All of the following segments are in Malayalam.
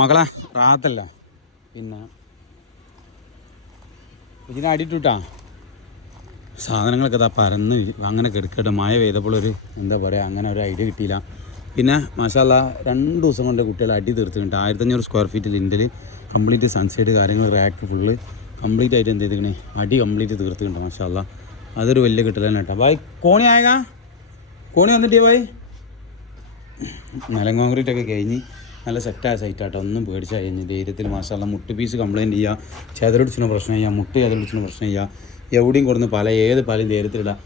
മകളെ റാത്തല്ല. പിന്നെ. ഇതിനെ അടിയിട്ടുട്ടാ. സാധനങ്ങളൊക്കെ ഇതാ പരന്ന് അങ്ങനെ കെടുക്കട്ടെ. മഴ പെയ്തപ്പോൾ ഒരു എന്താ പറയുക അങ്ങനെ ഒരു ഐഡിയ കിട്ടിയില്ല. പിന്നെ മാഷാല്ല രണ്ട് ദിവസം കൊണ്ട് കുട്ടികൾ അടി തീർത്തിട്ടുണ്ട് ആയിരത്തഞ്ഞൂറ് സ്ക്വയർ ഫീറ്റിൽ ലിൻഡൽ കംപ്ലീറ്റ് സൺസൈഡ് കാര്യങ്ങൾ റാക്ക് ഫുള്ള് കംപ്ലീറ്റ് ആയിട്ട് എന്ത് ചെയ്തിരിക്കണേ? അടി കംപ്ലീറ്റ് തീർത്തിട്ടുണ്ട് മാഷാല്ല. അതൊരു വലിയ കിട്ടൽ കേട്ടോ. ബായ് കോണി ആയകാ? കോണി വന്നിട്ടേ ബായ് നിലം കോൺക്രീറ്റ് ഒക്കെ കഴിഞ്ഞ് നല്ല സെറ്റായ സൈറ്റാട്ടോ ഒന്നും പേടിച്ചാൽ കഴിഞ്ഞ് ധൈര്യത്തിൽ മാഷാല്ല മുട്ട് പീസ് കംപ്ലയിൻറ്റ് ചെയ്യുക ചെതറടിച്ചിന് പ്രശ്നം ചെയ്യുക മുട്ട് ചെതറടിച്ചിന് പ്രശ്നം ചെയ്യുക എവിടെയും കൊടുന്ന് പല ഏത് പലയും ധൈര്യത്തിലിടാം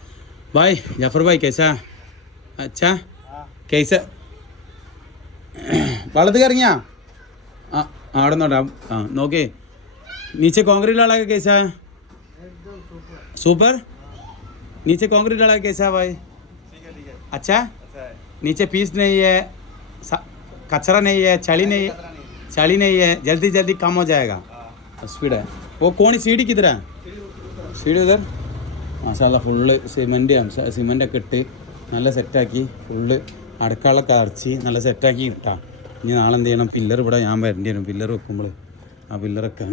ബായ് ജഫർ ബായ് കേസാ അച്ഛാ കേസ വള്ളത്ത് ഇറങ്ങിയാ ആ അവിടെ നോട്ടാ ആ നോക്കേ नीचे कंक्रीट वाला का कैसा है सुपर नीचे कंक्रीट वाला का कैसा है भाई अच्छा नीचे पीस नहीं है सा- कचरा नहीं है चली नहीं चली नहीं है जल्दी जल्दी कम हो जाएगा स्पीड है वो कौन सीढ़ी किधर है सीढ़ी उधर മാസാല ഫുള്ള് സിമൻറ്റ് സിമൻ്റ് ഒക്കെ ഇട്ട് നല്ല സെറ്റാക്കി ഫുള്ള് അടുക്കളൊക്കെ അടച്ച് നല്ല സെറ്റാക്കി ഇട്ടാ ഇനി നാളെ എന്ത് ചെയ്യണം പില്ലർ ഇവിടെ ഞാൻ വരേണ്ടി വരും പില്ലർ വെക്കുമ്പോൾ ആ പില്ലറൊക്കെ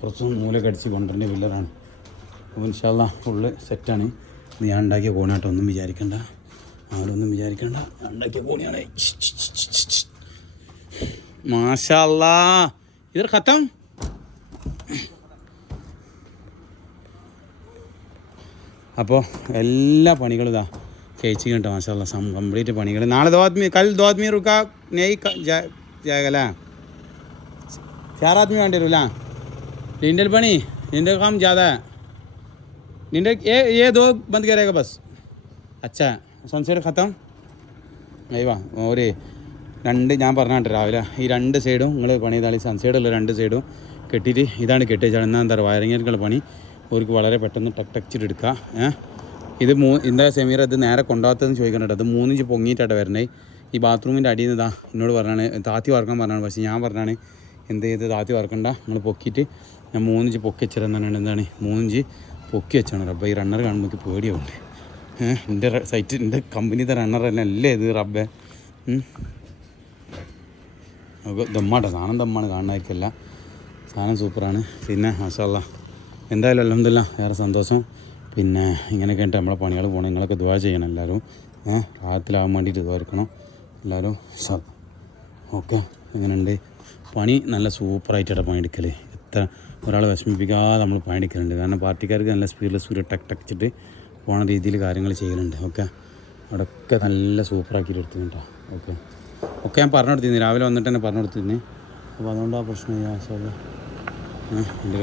കുറച്ച് മൂലൊക്കെ അടിച്ച് കൊണ്ടുവരേണ്ട പില്ലറാണ് അപ്പോൾ ഇൻഷാല്ല ഫുള്ള് സെറ്റാണ് ഇത് ഞാൻ ഉണ്ടാക്കിയ കോണിയാട്ടോ ഒന്നും വിചാരിക്കണ്ട ആരൊന്നും വിചാരിക്കണ്ട ഞാൻ ഉണ്ടാക്കിയ കോണിയാണ് മാഷാല്ലാ ഇതൊരു ഖത്തം അപ്പോൾ എല്ലാ പണികളും ഇതാ കഴിച്ചു കേട്ടോ മാഷാല്ല സം കംപ്ലീറ്റ് പണികൾ നാളെ दो आदमी कल दो आदमी रुका नहीं क- जा, जाएगा ला चार आदमी വേണ്ടി വരും ലാ ലിൻഡൽ പണി നിൻ്റെ काम ज़्यादा है നിൻ്റെ ये ये दो बंद करेगा बस अच्छा സൺസൈഡ് ഖത്തം അയ്യവാ ഒരു രണ്ട് ഞാൻ പറഞ്ഞാണ്ട് രാവിലെ ഈ രണ്ട് സൈഡും നിങ്ങൾ പണി ചെയ്താൽ സൺസൈഡുള്ള രണ്ട് സൈഡും കെട്ടിയിട്ട് ഇതാണ് കെട്ടിച്ചാൽ എന്നാൽ എന്താ പറയുക വയറിങ്ങുള്ള പണി. അവർക്ക് വളരെ പെട്ടെന്ന് ടക്ക് ടച്ചിട്ട് എടുക്കുക. ഏഹ് ഇത് മൂ എന്താ സെമീർ ഇത് നേരെ കൊണ്ടാകത്തതെന്ന് ചോദിക്കണ്ട അത് മൂന്നിഞ്ച് പൊങ്ങിയിട്ടാണ് വരണേ. ഈ ബാത്റൂമിന്റെ അടിയിൽ നിന്ന് ഇതാ എന്നോട് പറഞ്ഞാണ് താത്തി വറക്കാൻ പറഞ്ഞാണ്. പക്ഷേ ഞാൻ പറഞ്ഞാണ് എന്ത് ചെയ്ത് താത്തി വറക്കണ്ട നിങ്ങൾ പൊക്കിയിട്ട് ഞാൻ മൂന്നിഞ്ച് പൊക്കി വെച്ചിരുന്നാണ് എന്താണ്? മൂന്നിഞ്ച് പൊക്കി വെച്ചാണ്. റബ്ബ ഈ റണ്ണർ കാണുമ്പോൾ എനിക്ക് പേടിയാവുണ്ട് എന്റെ സൈറ്റ് എന്റെ കമ്പനിത്തെ റണ്ണർ തന്നെ അല്ലേ ഇത് റബ്ബേ? ദമ്മാട്ടോ. സാധനം ദമ്മാണ് കാണാനായിരിക്കില്ല സാധനം സൂപ്പറാണ്. പിന്നെ മാഷാല്ല എന്തായാലും അലഹമില്ല വേറെ സന്തോഷം. പിന്നെ ഇങ്ങനെയൊക്കെ ആയിട്ട് നമ്മളെ പണികൾ പോകണം നിങ്ങളൊക്കെ ദുവാ ചെയ്യണം എല്ലാവരും. ഏഹ് രാഹത്തിലാവാൻ വേണ്ടിയിട്ട് ദ്വാരിക്കണം എല്ലാവരും ഓക്കെ എങ്ങനെയുണ്ട്? പണി നല്ല സൂപ്പറായിട്ടാണ് പണിയെടുക്കൽ എത്ര ഒരാളെ വിഷമിപ്പിക്കാതെ നമ്മൾ പണിയെടുക്കലുണ്ട്. കാരണം പാർട്ടിക്കാർക്ക് നല്ല സ്പീഡിൽ സൂര്യ ടക്ക് ടക്കിച്ചിട്ട് പോണ രീതിയിൽ കാര്യങ്ങൾ ചെയ്യലുണ്ട്. ഓക്കെ? അവിടെയൊക്കെ നല്ല സൂപ്പറാക്കിയിട്ട് എടുത്തിട്ടുണ്ടോ ഓക്കെ? ഒക്കെ ഞാൻ പറഞ്ഞു കൊടുത്തിരുന്നു രാവിലെ വന്നിട്ട് തന്നെ പറഞ്ഞു കൊടുത്തിരുന്നു അപ്പോൾ അതുകൊണ്ടാണ് ആ പ്രശ്നം ഏഹ് എന്റെ